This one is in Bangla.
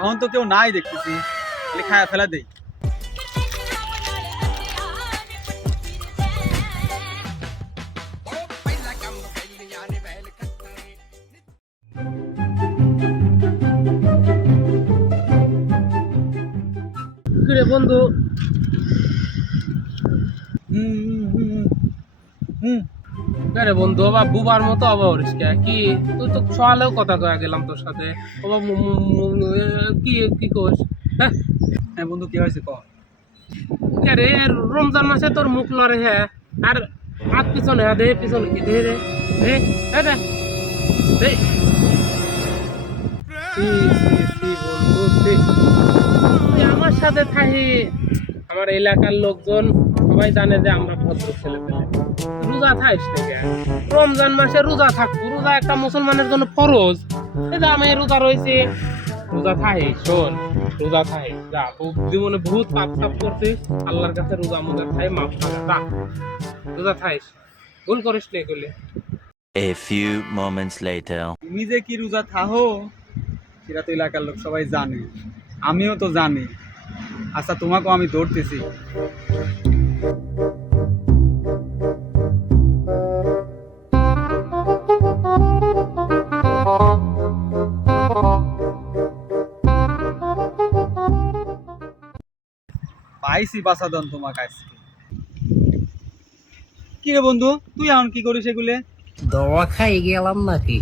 এখন তো কেউ নাই দেখতেছি, তাহলে খায়া ফেলা দেই। কিরে বন্ধু, আরে বন্ধু বাবা বুবার মতো অবাবরিস কে কি? তুই তো সকালেও কথা কয়ে গেলাম তোর সাথে। বাবা কি কি কোস? হ্যাঁ হ্যাঁ বন্ধু, কি হয়েছে ক? কে রে, রমজান মাসে তোর মুখ লড়ে হ্যাঁ, আর হাত পিছনে হ্যাঁ, দে পিছনে কি দে রে, দে দে দে দে। সি সি সি বন্ধু সি, তুই আমার সাথে থাকি। আমার এলাকার লোকজন সবাই জানে যে আমরা ভদ্র ছেলে পেলে। রোজা থাইস থেকে রমজান মাসে রোজা থাকবো, রোজা একটা মুসলমানের জন্য ফরজ। এই যে আমি রোজা রয়েছি, রোজা থাই শোন, রোজা থাই যা, জীবনে বহুত পাপ সাপ করছিস, আল্লাহর কাছে রোজা মোজা থাই মাপ চাগা যা, রোজা থাইস, ভুল করিস নি এগুলি। A few moments later. তুমি যে কি রোজা থাহো সেটা তো এলাকার লোক সবাই জানে, আমিও তো জানি। আচ্ছা, তোমাকেও আমি ধরতেছি। পাইছি বাসাদন তোমাকে আজকে। কি রে বন্ধু, তুই এখন কি করিস এগুলে? দোয়া খাই গেলাম নাকি?